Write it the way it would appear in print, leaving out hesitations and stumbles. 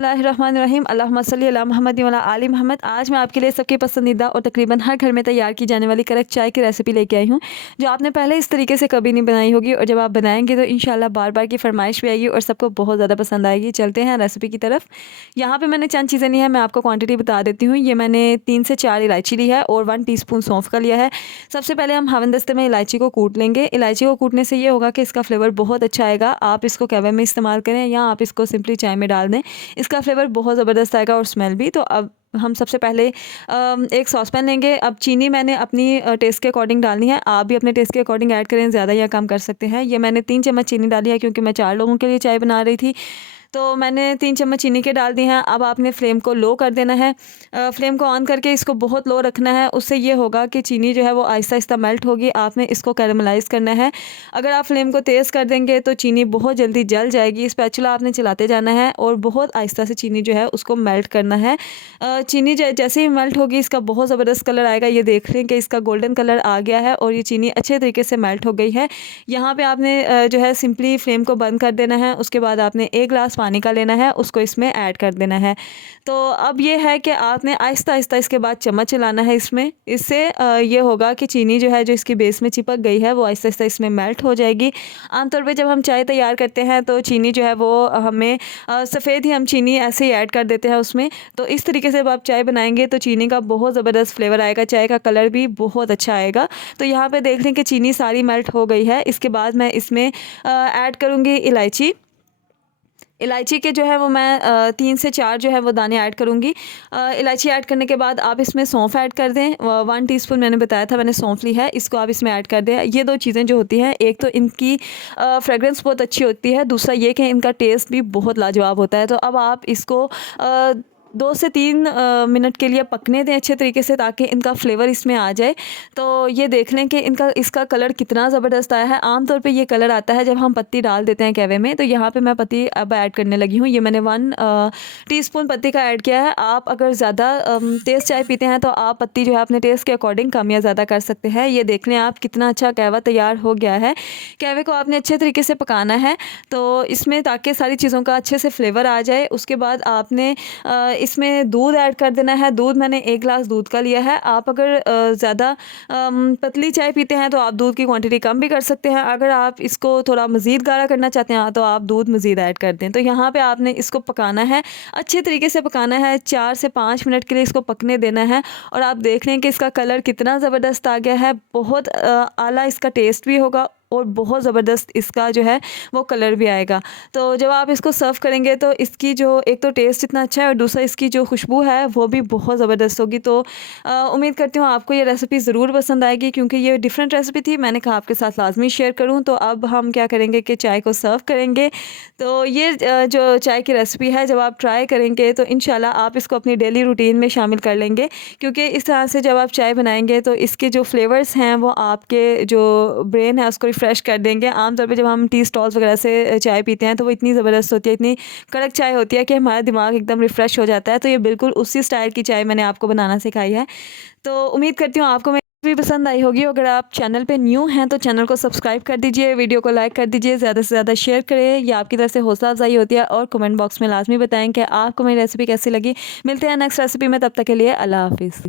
बिस्मिल्लाहिर्रहमानिर्रहीम अल्लाहुम्मा सल्ली अला मुहम्मद व अला आलि मोहम्मद। आज मैं आपके लिए सबके पसंदीदा और तकरीबन हर घर में तैयार की जाने वाली कड़क चाय की रेसिपी लेके आई हूँ, जो आपने पहले इस तरीके से कभी नहीं बनाई होगी। और जब आप बनाएंगे तो इंशाल्लाह बार बार की फरमाइश भी आएगी और सबको बहुत ज़्यादा पसंद आएगी। चलते हैं रेसिपी की तरफ। यहाँ पर मैंने चंद चीज़ें ली है, मैं आपको क्वान्टिटी बता देती हूँ। ये मैंने 3 से 4 इलायची ली है और 1 टीस्पून सौंफ का लिया है। सबसे पहले हम हवनदस्ते में इलायची को कूट लेंगे। इलायची को कूटने से ये होगा कि इसका फ्लेवर बहुत अच्छा आएगा। आप इसको कहवे में इस्तेमाल करें या आप इसको सिंपली चाय में डाल दें, इसका फ्लेवर बहुत ज़बरदस्त आएगा और स्मेल भी। तो अब हम सबसे पहले एक सॉस पैन लेंगे। अब चीनी मैंने अपनी टेस्ट के अकॉर्डिंग डालनी है, आप भी अपने टेस्ट के अकॉर्डिंग ऐड करें, ज़्यादा या कम कर सकते हैं। ये मैंने 3 चम्मच चीनी डाली है क्योंकि मैं 4 लोगों के लिए चाय बना रही थी, तो मैंने 3 चम्मच चीनी के डाल दी हैं। अब आपने फ्लेम को लो कर देना है, फ्लेम को ऑन करके इसको बहुत लो रखना है। उससे ये होगा कि चीनी जो है वो आहिस्ता आहिस्ता मेल्ट होगी। आपने इसको कैरेमलाइज़ करना है। अगर आप फ्लेम को तेज़ कर देंगे तो चीनी बहुत जल्दी जल जाएगी। स्पैचुला आपने चलाते जाना है और बहुत आहिस्ता से चीनी जो है उसको मेल्ट करना है। चीनी जैसे ही मेल्ट होगी इसका बहुत ज़बरदस्त कलर आएगा। ये देख लें कि इसका गोल्डन कलर आ गया है और ये चीनी अच्छे तरीके से मेल्ट हो गई है। यहाँ पे आपने जो है सिंपली फ्लेम को बंद कर देना है। उसके बाद आपने 1 गिलास पानी का लेना है, उसको इसमें ऐड कर देना है। तो अब ये है कि आपने आहिस्ता आहिस्ता इसके बाद चम्मच चलाना है इसमें। इससे ये होगा कि चीनी जो है जो इसकी बेस में चिपक गई है वो आहिस्ता आहिस्ता इसमें मेल्ट हो जाएगी। आमतौर पे जब हम चाय तैयार करते हैं तो चीनी जो है वो हमें सफ़ेद ही हम चीनी ऐसे ही ऐड कर देते हैं उसमें। तो इस तरीके से जब आप चाय बनाएंगे तो चीनी का बहुत ज़बरदस्त फ्लेवर आएगा, चाय का कलर भी बहुत अच्छा आएगा। तो यहाँ पे देख लें कि चीनी सारी मेल्ट हो गई है। इसके बाद मैं इसमें ऐड करूँगी इलायची। इलायची के जो है वो मैं 3 से 4 जो है वो दाने ऐड करूँगी। इलायची ऐड करने के बाद आप इसमें सौंफ ऐड कर दें। 1 टीस्पून मैंने बताया था, मैंने सौंफ ली है, इसको आप इसमें ऐड कर दें। ये 2 चीज़ें जो होती हैं, एक तो इनकी फ्रेगरेंस बहुत अच्छी होती है, दूसरा ये कि इनका टेस्ट भी बहुत लाजवाब होता है। तो अब आप इसको 2 से 3 मिनट के लिए पकने दें अच्छे तरीके से, ताकि इनका फ्लेवर इसमें आ जाए। तो ये देख लें कि इसका कलर कितना ज़बरदस्त आया है। आमतौर पे ये कलर आता है जब हम पत्ती डाल देते हैं कहवे में। तो यहाँ पे मैं पत्ती अब ऐड करने लगी हूँ। ये मैंने 1 टीस्पून पत्ती का ऐड किया है। आप अगर ज़्यादा तेज़ चाय पीते हैं तो आप पत्ती जो है अपने टेस्ट के अकॉर्डिंग कम या ज़्यादा कर सकते हैं। ये देख लें आप कितना अच्छा कहवा तैयार हो गया है। कहवे को आपने अच्छे तरीके से पकाना है तो इसमें, ताकि सारी चीज़ों का अच्छे से फ्लेवर आ जाए। उसके बाद आपने इसमें दूध ऐड कर देना है। दूध मैंने 1 गिलास दूध का लिया है। आप अगर ज़्यादा पतली चाय पीते हैं तो आप दूध की क्वांटिटी कम भी कर सकते हैं। अगर आप इसको थोड़ा मज़ीद गाढ़ा करना चाहते हैं तो आप दूध मज़ीद ऐड कर दें। तो यहाँ पे आपने इसको पकाना है, अच्छे तरीके से पकाना है। 4 से 5 मिनट के लिए इसको पकने देना है। और आप देख लें कि इसका कलर कितना ज़बरदस्त आ गया है। बहुत आला इसका टेस्ट भी होगा और बहुत ज़बरदस्त इसका जो है वो कलर भी आएगा। तो जब आप इसको सर्व करेंगे तो इसकी जो एक तो टेस्ट इतना अच्छा है और दूसरा इसकी जो खुशबू है वो भी बहुत ज़बरदस्त होगी। तो उम्मीद करती हूँ आपको ये रेसिपी ज़रूर पसंद आएगी, क्योंकि ये डिफरेंट रेसिपी थी, मैंने कहा आपके साथ लाजमी शेयर करूँ। तो अब हम क्या करेंगे कि चाय को सर्व करेंगे। तो ये जो चाय की रेसिपी है, जब आप ट्राई करेंगे तो इंशाल्लाह आप इसको अपनी डेली रूटीन में शामिल कर लेंगे, क्योंकि इस तरह से जब आप चाय बनाएंगे तो इसके जो फ्लेवर्स हैं वो आपके जो ब्रेन है उसको फ्रेश कर देंगे। आमतौर पे जब हम टी स्टॉल्स वगैरह से चाय पीते हैं तो वो इतनी ज़बरदस्त होती है, इतनी कड़क चाय होती है कि हमारा दिमाग एकदम रिफ़्रेश हो जाता है। तो ये बिल्कुल उसी स्टाइल की चाय मैंने आपको बनाना सिखाई है। तो उम्मीद करती हूँ आपको मेरी भी पसंद आई होगी। अगर आप चैनल पे न्यू हैं तो चैनल को सब्सक्राइब कर दीजिए, वीडियो को लाइक कर दीजिए, ज़्यादा से ज़्यादा शेयर करें। ये आपकी तरफ से हौसला अफजाई होती है। और कमेंट बॉक्स में लाजमी बताएं कि आपको मेरी रेसिपी कैसी लगी। मिलते हैं नेक्स्ट रेसिपी में, तब तक के लिए अल्लाह हाफ़िज़।